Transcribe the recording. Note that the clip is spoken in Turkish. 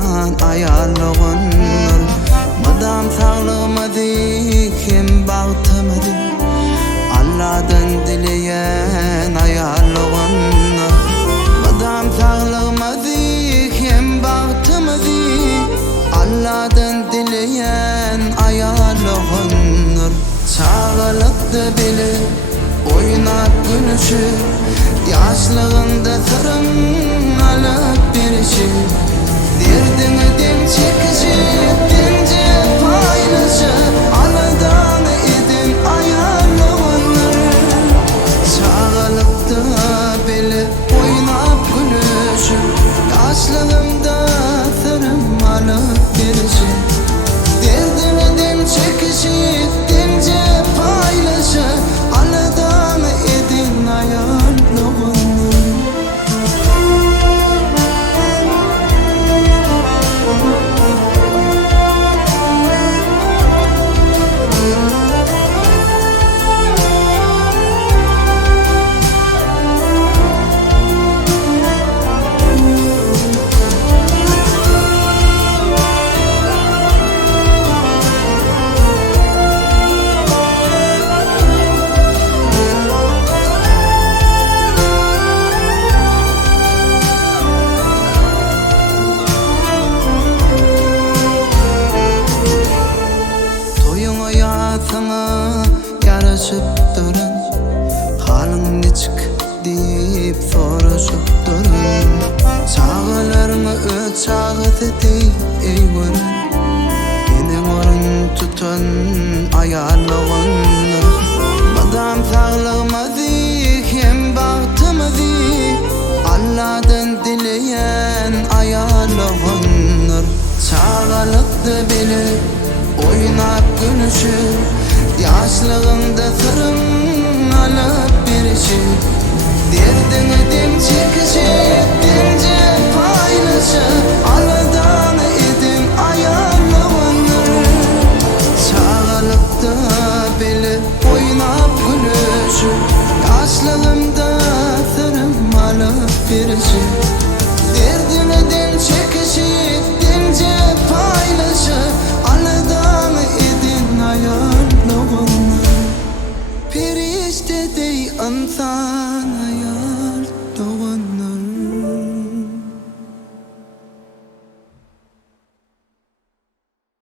aydan ayarlığındır. Madam sağlığımadı kim bağıtamadı, Allah'dan dileyen ayarlığındır. Madam sağlığımadı kim bağıtamadı, Allah'dan dileyen ayarlığındır. Çağalıkta bile oynap gülüşür, yaşlığında sırım alıp birişir. Derdini din çekişir, dince paylaşır, Allah'dan edin ayarlığındır. Çağalıkta bile oynap gülüşür, yaşlığında sırım alıp birişir. Derdini din çekişir, dince paylaşır, Allah'dan edin ayarlığındır. Sana yarışıp durun, halın neçik deyip soruşup durun. Çağlarını ölçağı dedi ey vurun, benim orun tutun ayarlığındır. Madam sağlığımadı kim bağıtamadı, Allah'dan dileyen ayarlığındır. Çağalıkta bile oynap gülüşür, yaşlığında sırım alıp birişir. Derdini din çekişir, dince paylaşır, Allah'dan edin ayarlığındır. Çağalıkta bile oynap gülüşür, yaşlığında sırım alıp birişir. Derdini din çekişir, dince paylaşır, Allah'dan edin ayarlığındır. Perişte dey insan